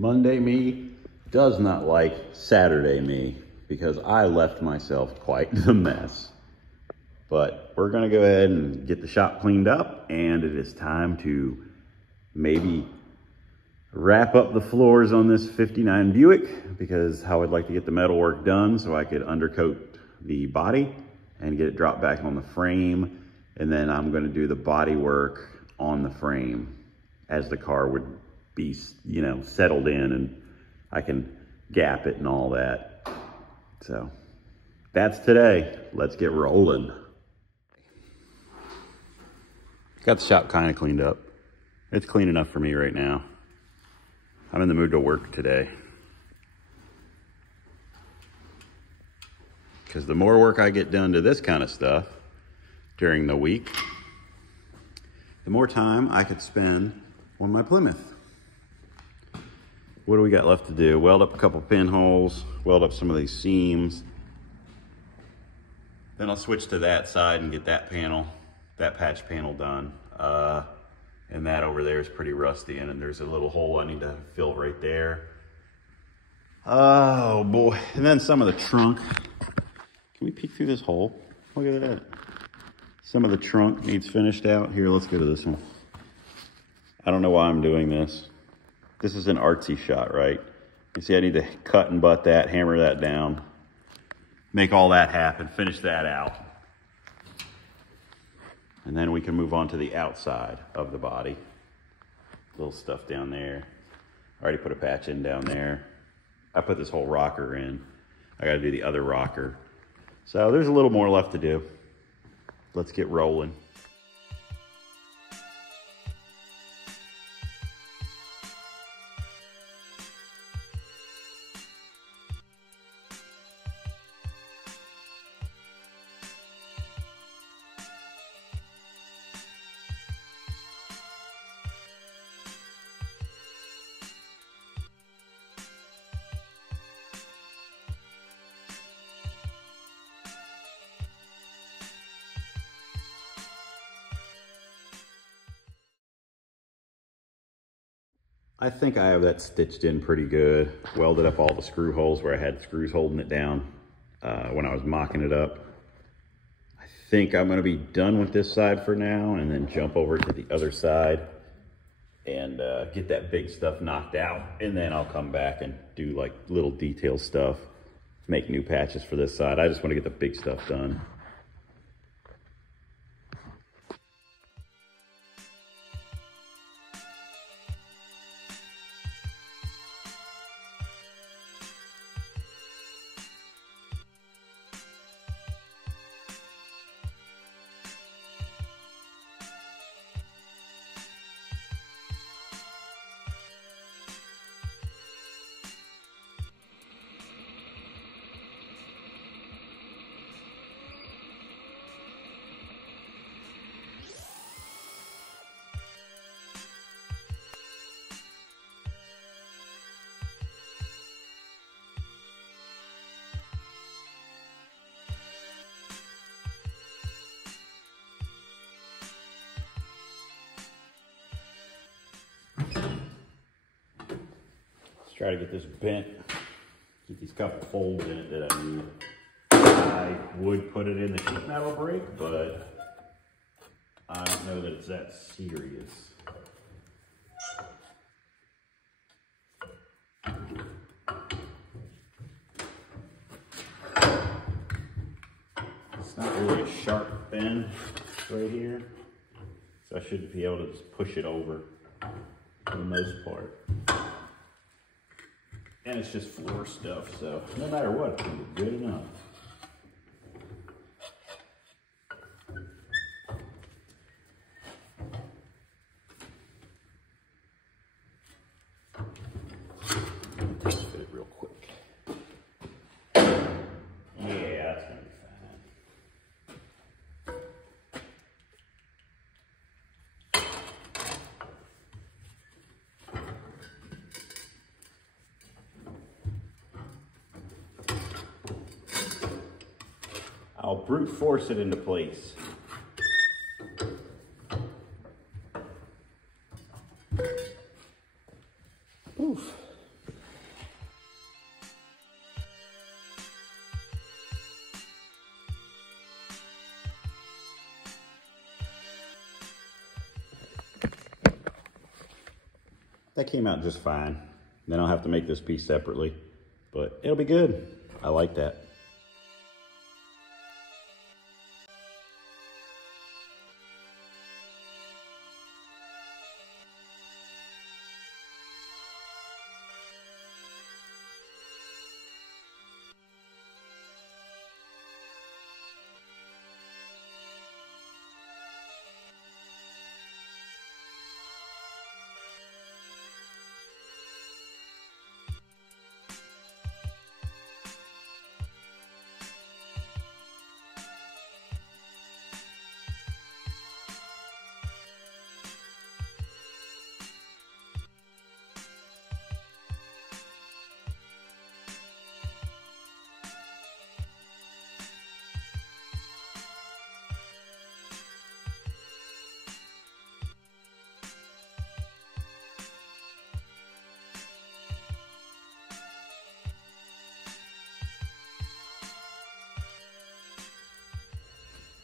Monday me does not like Saturday me because I left myself quite the mess. But we're gonna go ahead and get the shop cleaned up, and it is time to maybe wrap up the floors on this 59 Buick, because how I'd like to get the metal work done so I could undercoat the body and get it dropped back on the frame. And then I'm gonna do the body work on the frame as the car would be, you know, settled in, and I can gap it and all that. So that's today. Let's get rolling. Got the shop kind of cleaned up. It's clean enough for me right now. I'm in the mood to work today. Because the more work I get done to this kind of stuff during the week, the more time I could spend on my Plymouth. What do we got left to do? Weld up a couple pinholes, weld up some of these seams. Then I'll switch to that side and get that panel, that patch panel done. And that over there is pretty rusty, and there's a little hole I need to fill right there. Oh boy. And then some of the trunk. Can we peek through this hole? Look at that. Some of the trunk needs finished out. Here, let's go to this one. I don't know why I'm doing this. This is an artsy shot, right? You see, I need to cut and butt that, hammer that down, make all that happen, finish that out. And then we can move on to the outside of the body. Little stuff down there. I already put a patch in down there. I put this whole rocker in. I gotta do the other rocker. So there's a little more left to do. Let's get rolling. I think I have that stitched in pretty good. Welded up all the screw holes where I had screws holding it down when I was mocking it up. I think I'm gonna be done with this side for now, and then jump over to the other side and get that big stuff knocked out. And then I'll come back and do like little detail stuff, make new patches for this side. I just wanna get the big stuff done. Try to get this bent, get these couple folds in it that I need. I would put it in the sheet metal brake, but I don't know that it's that serious. It's not really a sharp bend right here, so I should be able to just push it over for the most part. And it's just floor stuff, so no matter what, it's gonna be good enough. Just fit it real quick. Yeah, that's gonna be I'll brute force it into place. Oof. that came out just fine. Then I'll have to make this piece separately, but it'll be good. I like that.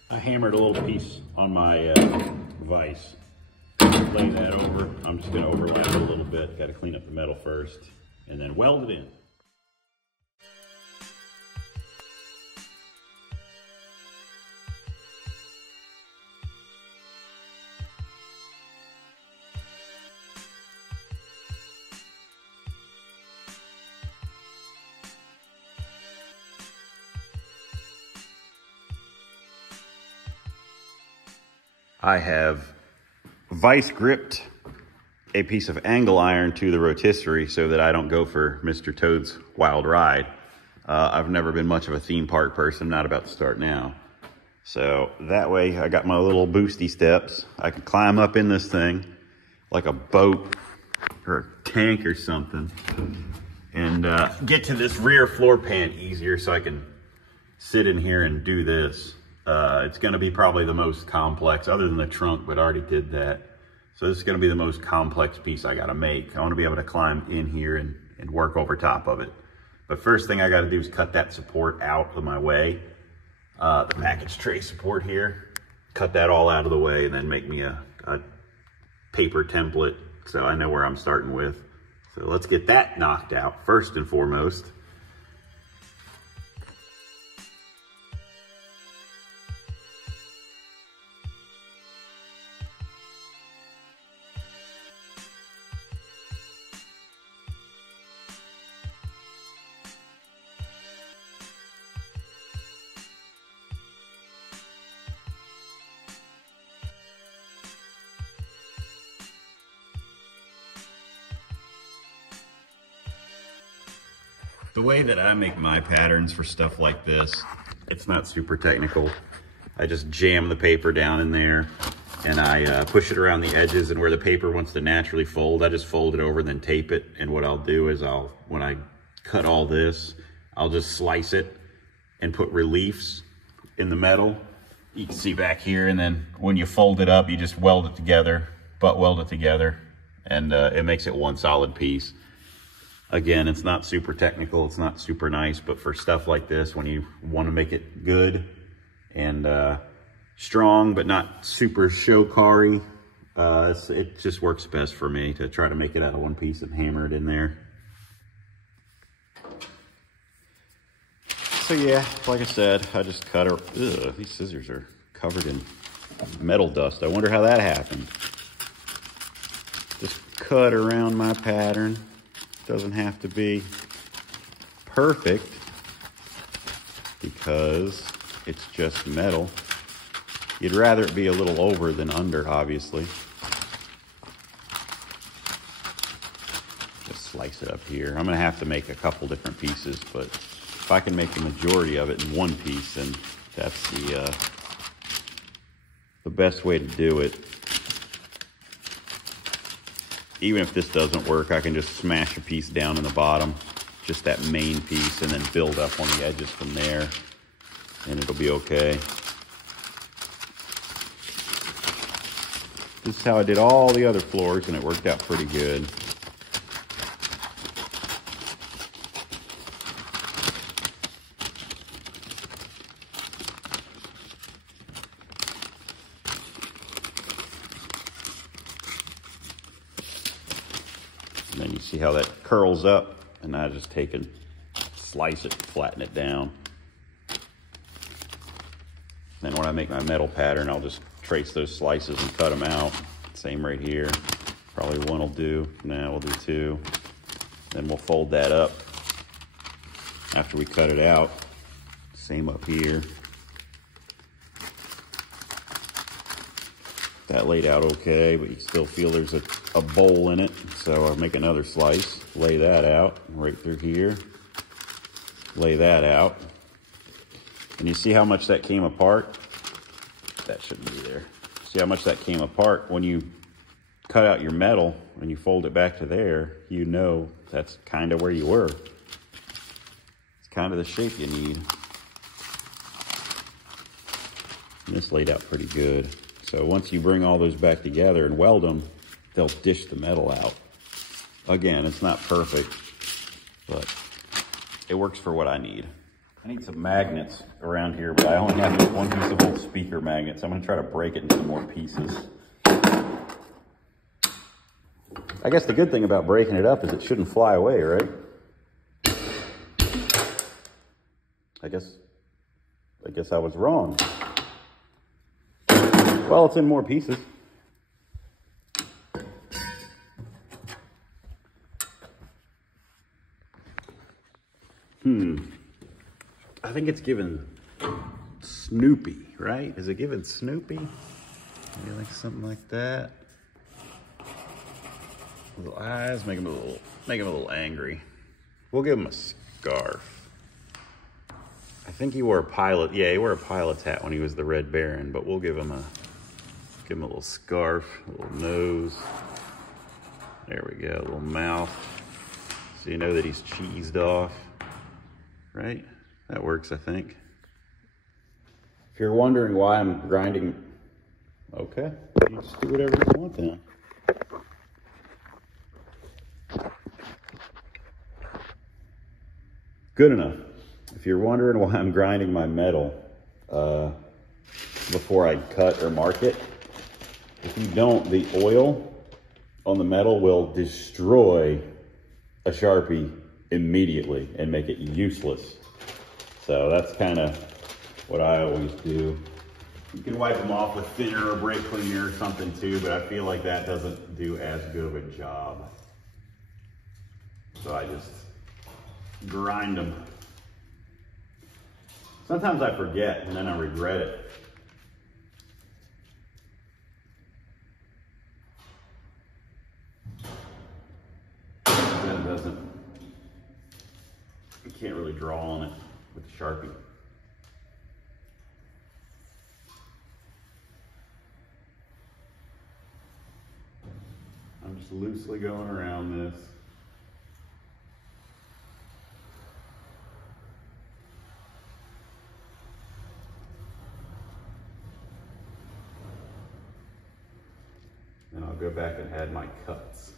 I hammered a little piece on my vise. Lay that over. I'm just going to overlap it a little bit. Got to clean up the metal first and then weld it in. I have vice gripped a piece of angle iron to the rotisserie so that I don't go for Mr. Toad's Wild Ride. I've never been much of a theme park person, not about to start now. So that way I got my little boosty steps. I can climb up in this thing like a boat or a tank or something and get to this rear floor pan easier so I can sit in here and do this. It's going to be probably the most complex, other than the trunk, but I already did that. So this is going to be the most complex piece I got to make. I want to be able to climb in here and work over top of it. But first thing I got to do is cut that support out of my way. The package tray support here. Cut that all out of the way and then make me a paper template so I know where I'm starting with. So let's get that knocked out first and foremost. The way that I make my patterns for stuff like this, it's not super technical. I just jam the paper down in there and I push it around the edges, and where the paper wants to naturally fold, I just fold it over and then tape it. And what I'll do is when I cut all this, I'll just slice it and put reliefs in the metal. You can see back here, and then when you fold it up, you just weld it together, butt weld it together, and it makes it one solid piece. Again, it's not super technical, it's not super nice, but for stuff like this, when you want to make it good and strong, but not super show-car-y, it just works best for me to try to make it out of one piece and hammer it in there. So yeah, like I said, I just cut her. Ugh, these scissors are covered in metal dust. I wonder how that happened. Just cut around my pattern. Doesn't have to be perfect because it's just metal. You'd rather it be a little over than under, obviously. Just slice it up here. I'm gonna have to make a couple different pieces, but if I can make the majority of it in one piece, then that's the best way to do it. Even if this doesn't work, I can just smash a piece down in the bottom, just that main piece, and then build up on the edges from there, and it'll be okay. This is how I did all the other floors, and it worked out pretty good. And then you see how that curls up, and I just take and slice it, flatten it down. Then when I make my metal pattern, I'll just trace those slices and cut them out. Same right here. Probably one will do. Now we'll do two. Then we'll fold that up after we cut it out. Same up here. That laid out okay, but you still feel there's a bowl in it. So I'll make another slice, lay that out right through here. Lay that out. And you see how much that came apart? That shouldn't be there. See how much that came apart? When you cut out your metal and you fold it back to there, you know that's kind of where you were. It's kind of the shape you need. And this laid out pretty good. So once you bring all those back together and weld them, they'll dish the metal out. Again, it's not perfect, but it works for what I need. I need some magnets around here, but I only have this one piece of old speaker magnets. I'm gonna try to break it into more pieces. I guess the good thing about breaking it up is it shouldn't fly away, right? I guess I was wrong. Well, it's in more pieces. I think it's given Snoopy, right? Is it given Snoopy? Maybe like something like that. Little eyes, make him a little angry. We'll give him a scarf. I think he wore a pilot. Yeah, he wore a pilot's hat when he was the Red Baron, but we'll give him a little scarf, a little nose. There we go, a little mouth. So you know that he's cheesed off, right? That works, I think. If you're wondering why I'm grinding, okay, you just do whatever you want then. Good enough. If you're wondering why I'm grinding my metal before I cut or mark it, if you don't, the oil on the metal will destroy a Sharpie immediately and make it useless. So that's kind of what I always do. You can wipe them off with thinner or brake cleaner or something too, but I feel like that doesn't do as good of a job. So I just grind them. Sometimes I forget and then I regret it. Then it doesn't, you can't really draw on it with the Sharpie. I'm just loosely going around this. And I'll go back and add my cuts.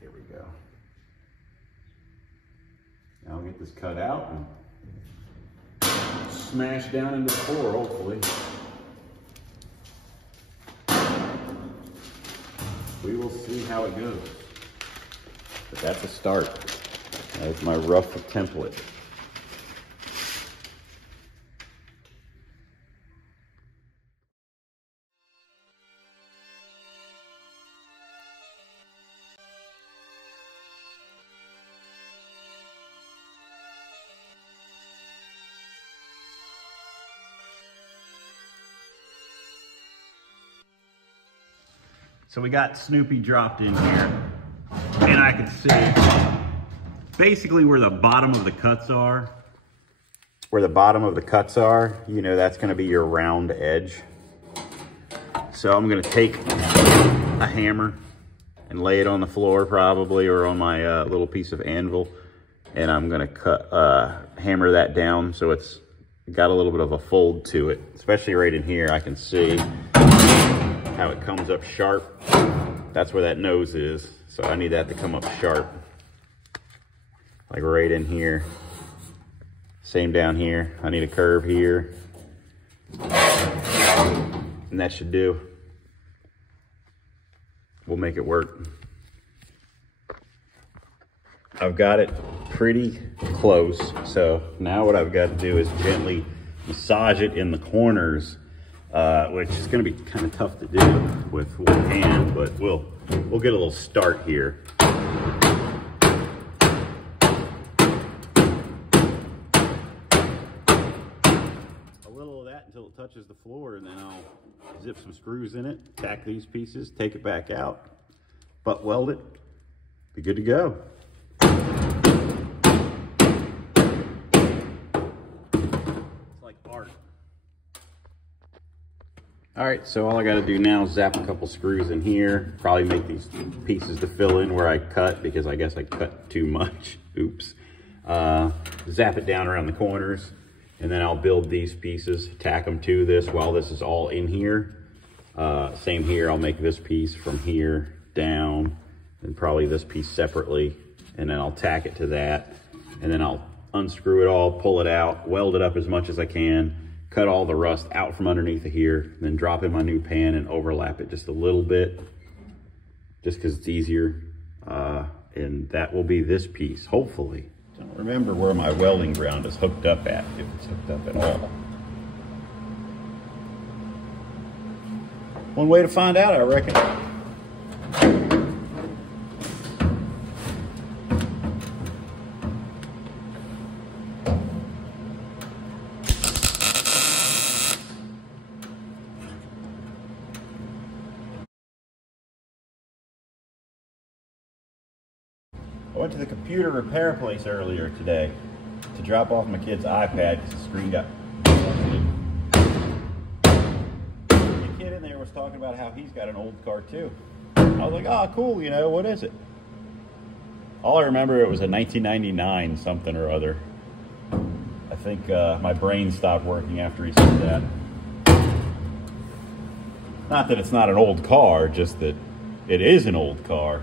Here we go. Now I'll get this cut out and smash down into the floor, hopefully. We will see how it goes. But that's a start. That's my rough template. So we got Snoopy dropped in here, and I can see basically where the bottom of the cuts are. Where the bottom of the cuts are, you know, that's gonna be your round edge. So I'm gonna take a hammer and lay it on the floor probably, or on my little piece of anvil. And I'm gonna hammer that down so it's got a little bit of a fold to it, especially right in here. I can see how it comes up sharp. That's where that nose is. So I need that to come up sharp. Like right in here. Same down here. I need a curve here. And that should do. We'll make it work. I've got it pretty close. So now what I've got to do is gently massage it in the corners, which is going to be kind of tough to do with one hand, but we'll get a little start here. Until it touches the floor, and then I'll zip some screws in it, tack these pieces, take it back out, butt weld it, be good to go. It's like art. All right, so all I got to do now is zap a couple screws in here, probably make these pieces to fill in where I cut, because I guess I cut too much. Oops. Zap it down around the corners. And then I'll build these pieces, tack them to this while this is all in here. Same here, I'll make this piece from here down, and probably this piece separately. And then I'll tack it to that. And then I'll unscrew it all, pull it out, weld it up as much as I can, cut all the rust out from underneath of here, then drop in my new pan and overlap it just a little bit, just because it's easier. And that will be this piece, hopefully. Don't remember where my welding ground is hooked up at, if it's hooked up at all. One way to find out, I reckon. I went to the computer repair place earlier today to drop off my kid's iPad because the screen got busted. The kid in there was talking about how he's got an old car too. I was like, oh, cool, you know, what is it? All I remember, it was a 1999 something or other. I think my brain stopped working after he said that. Not that it's not an old car, just that it is an old car.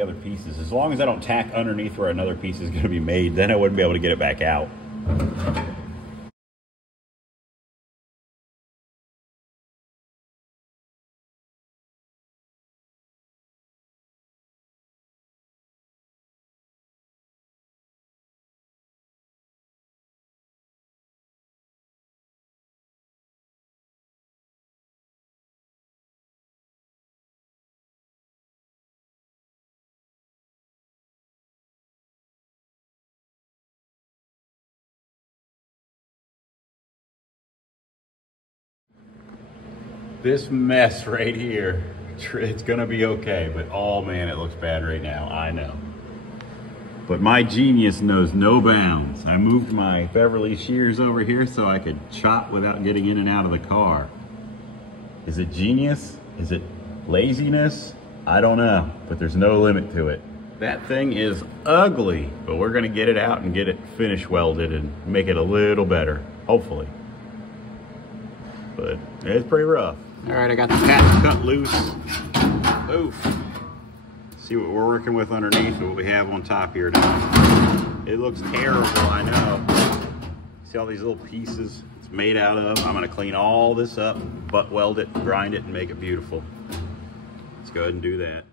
Other pieces. As long as I don't tack underneath where another piece is going to be made, then I wouldn't be able to get it back out. This mess right here, it's gonna be okay, but oh man, it looks bad right now, I know. But my genius knows no bounds. I moved my Beverly shears over here so I could chop without getting in and out of the car. Is it genius? Is it laziness? I don't know, but there's no limit to it. That thing is ugly, but we're gonna get it out and get it finish welded and make it a little better, hopefully. But it's pretty rough. All right, I got the cat cut loose. Oof. See what we're working with underneath and what we have on top here now. It looks terrible, I know. See all these little pieces it's made out of? I'm gonna clean all this up, butt weld it, grind it, and make it beautiful. Let's go ahead and do that.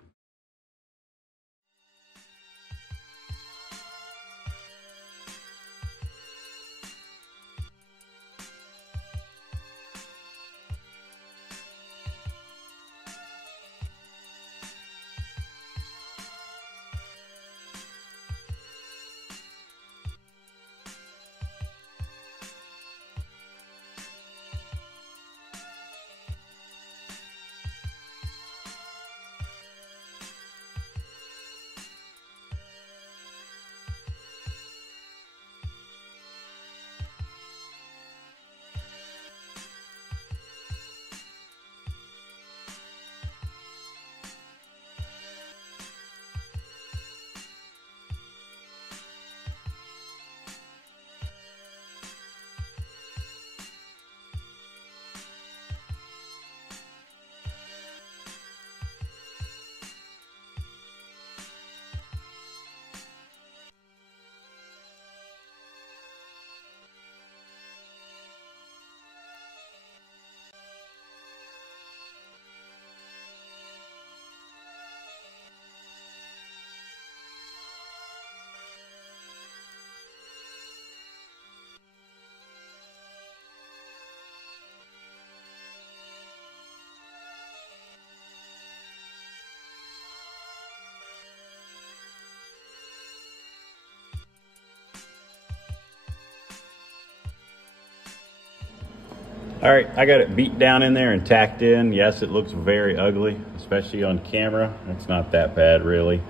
All right, I got it beat down in there and tacked in. Yes, it looks very ugly, especially on camera. It's not that bad, really.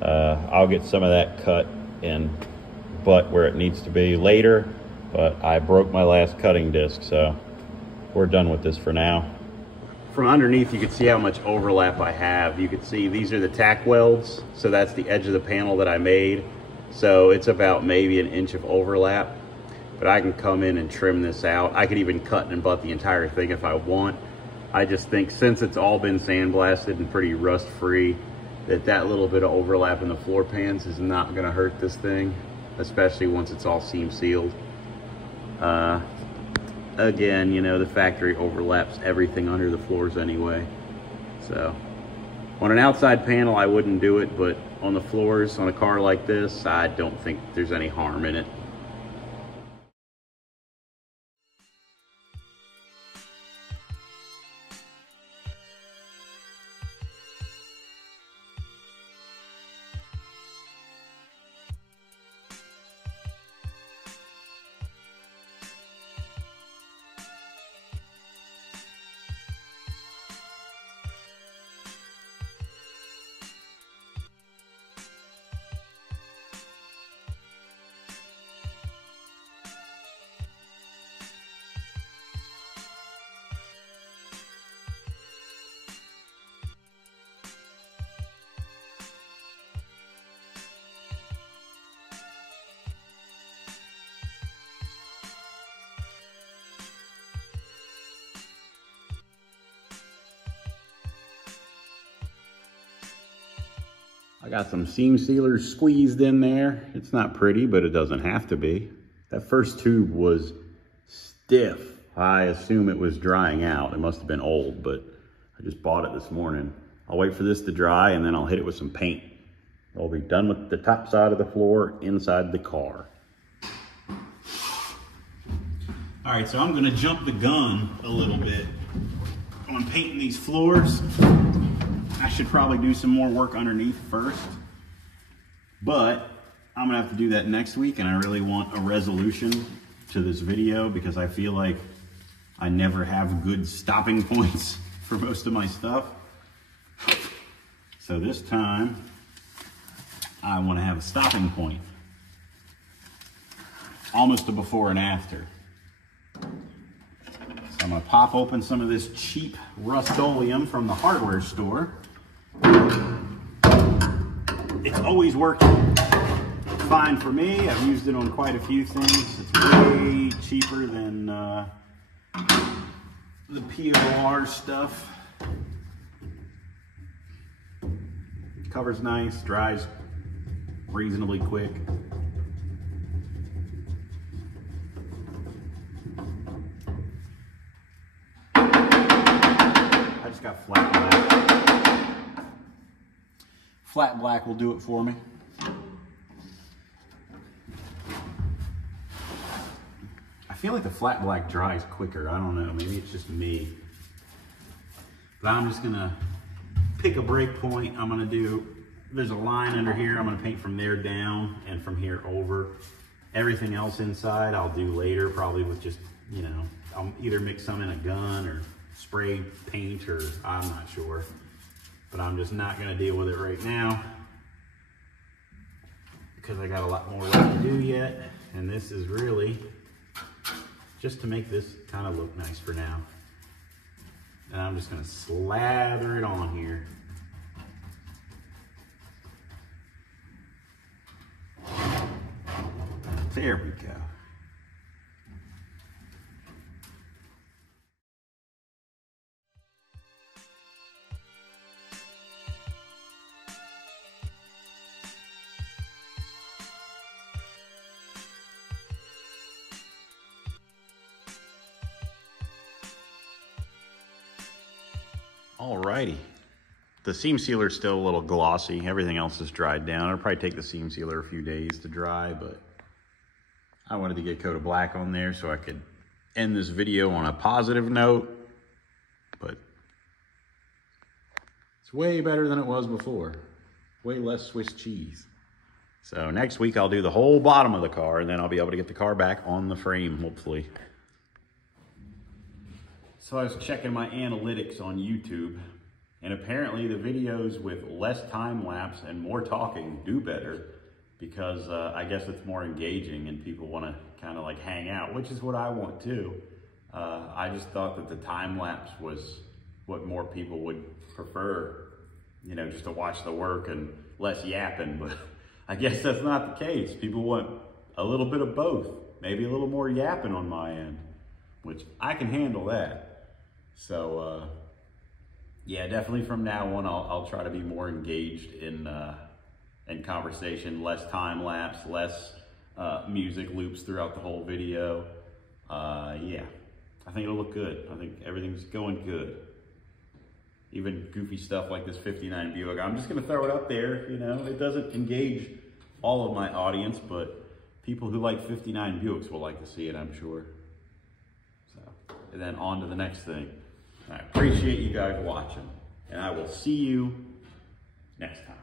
I'll get some of that cut and butt where it needs to be later, but I broke my last cutting disc, so we're done with this for now. From underneath, you can see how much overlap I have. You can see these are the tack welds, so that's the edge of the panel that I made. So it's about maybe an inch of overlap, but I can come in and trim this out. I could even cut and butt the entire thing if I want. I just think since it's all been sandblasted and pretty rust free, that little bit of overlap in the floor pans is not gonna hurt this thing, especially once it's all seam sealed. Again, you know, the factory overlaps everything under the floors anyway. So on an outside panel, I wouldn't do it, but on the floors, on a car like this, I don't think there's any harm in it. I got some seam sealers squeezed in there. It's not pretty, but it doesn't have to be. That first tube was stiff. I assume it was drying out. It must have been old, but I just bought it this morning. I'll wait for this to dry and then I'll hit it with some paint. I'll be done with the top side of the floor inside the car. All right, so I'm gonna jump the gun a little bit on painting these floors. I should probably do some more work underneath first, but I'm gonna have to do that next week, and I really want a resolution to this video because I feel like I never have good stopping points for most of my stuff. So this time, I wanna have a stopping point. Almost a before and after. So I'm gonna pop open some of this cheap Rust-Oleum from the hardware store. It's always worked fine for me. I've used it on quite a few things. It's way cheaper than the POR stuff. Cover's nice, dries reasonably quick. I just got flat black. Flat black will do it for me. I feel like the flat black dries quicker. I don't know, maybe it's just me. But I'm just gonna pick a break point. I'm gonna do, there's a line under here. I'm gonna paint from there down and from here over. Everything else inside I'll do later, probably with just, you know, I'll either mix some in a gun or spray paint, or I'm not sure. But I'm just not gonna deal with it right now because I got a lot more left to do yet. And this is really just to make this kind of look nice for now. And I'm just gonna slather it on here. There we go. Alrighty, the seam sealer is still a little glossy. Everything else is dried down. It'll probably take the seam sealer a few days to dry, but I wanted to get a coat of black on there so I could end this video on a positive note. But it's way better than it was before. Way less Swiss cheese. So next week I'll do the whole bottom of the car, and then I'll be able to get the car back on the frame, hopefully. So I was checking my analytics on YouTube, and apparently the videos with less time lapse and more talking do better because I guess it's more engaging and people want to kind of like hang out, which is what I want too. I just thought that the time lapse was what more people would prefer, you know, just to watch the work and less yapping, but I guess that's not the case. People want a little bit of both, maybe a little more yapping on my end, which I can handle that. So, yeah, definitely from now on, I'll try to be more engaged in conversation, less time lapse, less music loops throughout the whole video. Yeah, I think it'll look good. I think everything's going good. Even goofy stuff like this 59 Buick. I'm just gonna throw it up there, you know. It doesn't engage all of my audience, but people who like 59 Buicks will like to see it, I'm sure. So, and then on to the next thing. I appreciate you guys watching, and I will see you next time.